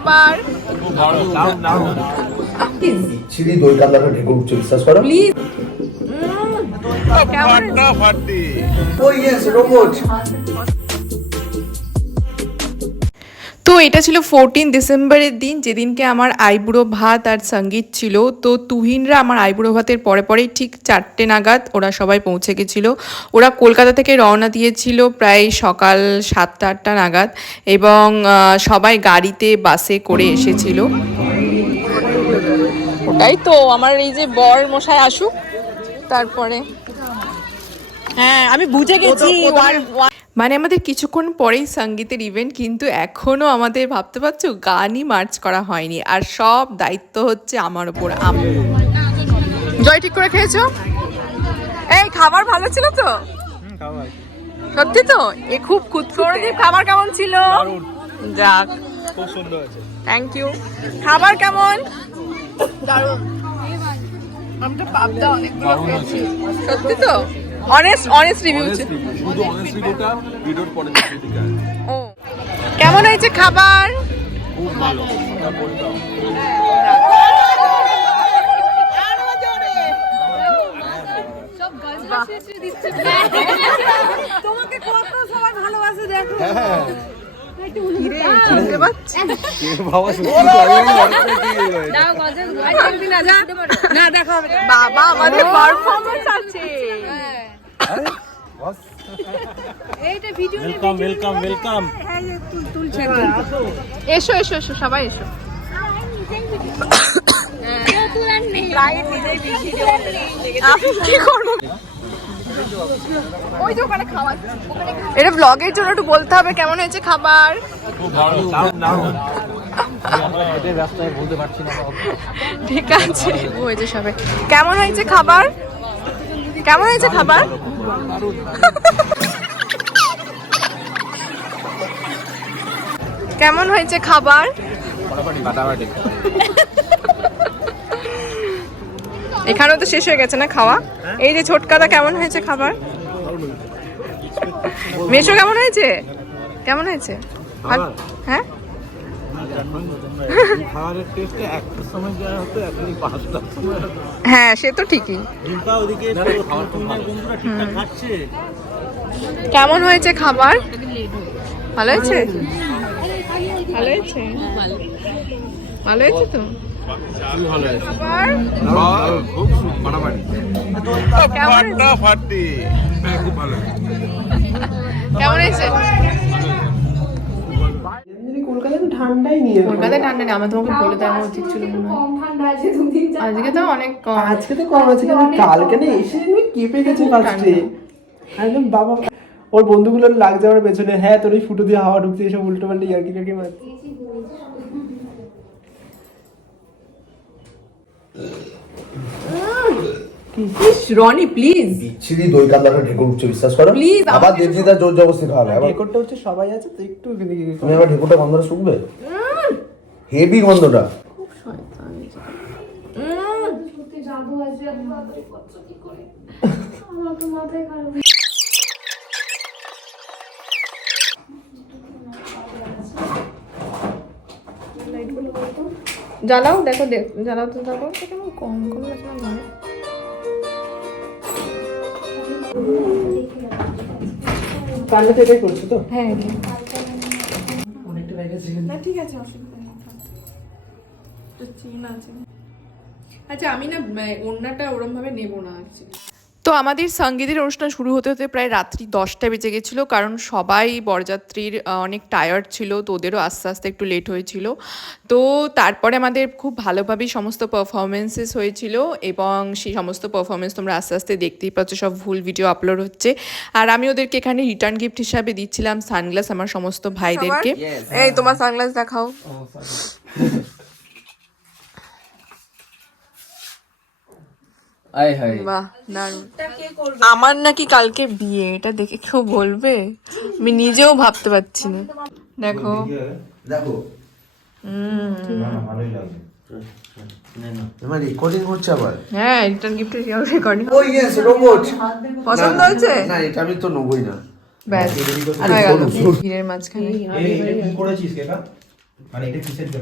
খাবার বিচ্ছিরি দই কাতলাটা ঢেকে উঠছে বিশ্বাস করো। প্লিজ ও ইয়েস রোবট। তো এটা ছিল ফোরটিন ডিসেম্বরের দিন যেদিনকে আমার আইবুড়ো ভাত আর সংগীত ছিল। তো তুহিনরা আমার আইবুড়ো ভাতের পরে পরেই ঠিক চারটে নাগাদ ওরা সবাই পৌঁছে গেছিল। ওরা কলকাতা থেকে রওনা দিয়েছিল প্রায় সকাল সাতটা আটটা নাগাদ এবং সবাই গাড়িতে বাসে করে এসেছিল। ওটাই তো আমার এই যে বর মশাই আসুক তারপরে। হ্যাঁ আমি বুঝে গেছি মানে আমাদের কিছুক্ষণ পরেই সঙ্গীতের ইভেন্ট কিন্তু এখনও আমাদের ভাবতে পারছ? গানই মার্চ করা হয়নি। আর সব দায়িত্ব হচ্ছে আমার উপর আম- জয় ঠিক করে খেয়েছো? এই খাবার ভালো ছিল তো? সত্যি তো? এ খুব খুঁতখুঁতে খাবার কেমন ছিল? যাক। খুব সুন্দর আছে থ্যাংক ইউ খাবার কেমন? সত্যি তো? অনেস্ট অনেস্ট রিভিউ শুধু অনেস্ট রিভিউটা ভিডিওর পরে দেখে। ও। কেমন হয়েছে খাবার? খুব ভালো। পাচ্ছি বাবা আমাদের পারফরমেন্স আছে। ওয়েলকাম ওয়েলকাম ওয়েলকাম এসো এসো এসো সবাই এসো। এটা ব্লগের জন্য একটু বলতে হবে কেমন হয়েছে খাবার? খুব ভালো। আমরা হেঁটে রাস্তায় বলতে পারছি না ঠিক আছে। হয়েছে সবাই। কেমন হয়েছে খাবার? কেমন হয়েছে খাবার? কেমন হয়েছে খাবার? এখানেও তো শেষ হয়ে গেছে না খাওয়া? এই যে ছোটকাদা কেমন হয়েছে খাবার? মেশো কেমন হয়েছে? কেমন হয়েছে? হ্যাঁ। হ্যাঁ সে তো ঠিকই। কেমন হয়েছে খাবার? ভালো হয়েছে? ভালো হয়েছে? ভালো হয়েছে তো? কেমন হয়েছে? ফাটাফাটি হ্যাঁ খুব ভালো কেমন হয়েছে কলকাতায় ঠান্ডাই নিয়ে কলকাতায় ঠান্ডা নেই আমার তোমাকে বলে দেওয়া উচিত ছিল মনে হয়। আজকে তো অনেক কম। আজকে তো কম আছে কালকে না এসে আমি কেঁপে গেছি ফার্স্টে একদম বাবা ওর বন্ধুগুলোর লাগছে আমার পেছনে হ্যাঁ তোর ওই ফুটো দিয়ে হাওয়া ঢুকছে এসব উল্টো পাল্টে ইয়ার্কি টার্কি মারছে। রনি প্লিজ বিচ্ছিরি দই কাতলাটা ঢেকে উঠছে বিশ্বাস করো। Please, আবার জোর জবরদস্তি খাওয়াবে আবার রেকর্ডটা হচ্ছে সবাই আছে তো একটু এদিকে তুমি আবার ঢেকুটা গন্ধটা শুকবে? হেভি গন্ধটা। সত্যি জাদু আছে এত তাড়াতাড়ি করছ কি করে? আমার তো মাথায় খারাপ জ্বালাও দেখো দেখ জ্বালাও তো দেখো কেমন কম কম লাগছে না তো এটাই করছ তো? হ্যাঁ অনেকটা না ঠিক আছে অসুবিধা নেই। তো চিন আছে। আচ্ছা আমি না ওড়নাটা ওরম ভাবে নেব না অ্যাকচুয়ালি তো আমাদের সঙ্গীতের অনুষ্ঠান শুরু হতে হতে প্রায় রাত্রি দশটা বেজে গেছিল কারণ সবাই বরযাত্রীর অনেক টায়ার্ড ছিল তো ওদেরও আস্তে আস্তে একটু লেট হয়েছিল। তো তারপরে আমাদের খুব ভালোভাবেই সমস্ত পারফরমেন্সেস হয়েছিল এবং সেই সমস্ত পারফরমেন্স তোমরা আস্তে আস্তে দেখতেই পাচ্ছ সব ভুল ভিডিও আপলোড হচ্ছে। আর আমি ওদেরকে এখানে রিটার্ন গিফট হিসাবে দিচ্ছিলাম সানগ্লাস আমার সমস্ত ভাইদেরকে। এই তোমার সানগ্লাস দেখাও। আয় হায়। বাহ দারুণ। আমার নাকি কালকে বিয়ে এটা দেখে কেউ বলবে? আমি নিজেও ভাবতে পারছি না। দেখো। দেখো। রেকর্ডিং হচ্ছে আবার। হ্যাঁ রিটার্ন গিফট রেকর্ডিং ও ইয়েস রোবট পছন্দ হয়েছে? না এটা আমি তো নেবই না। ব্যাস গেল। ভিড়ের মাঝখানে। করেছিস এটা মানে এটা কিসের জন্য?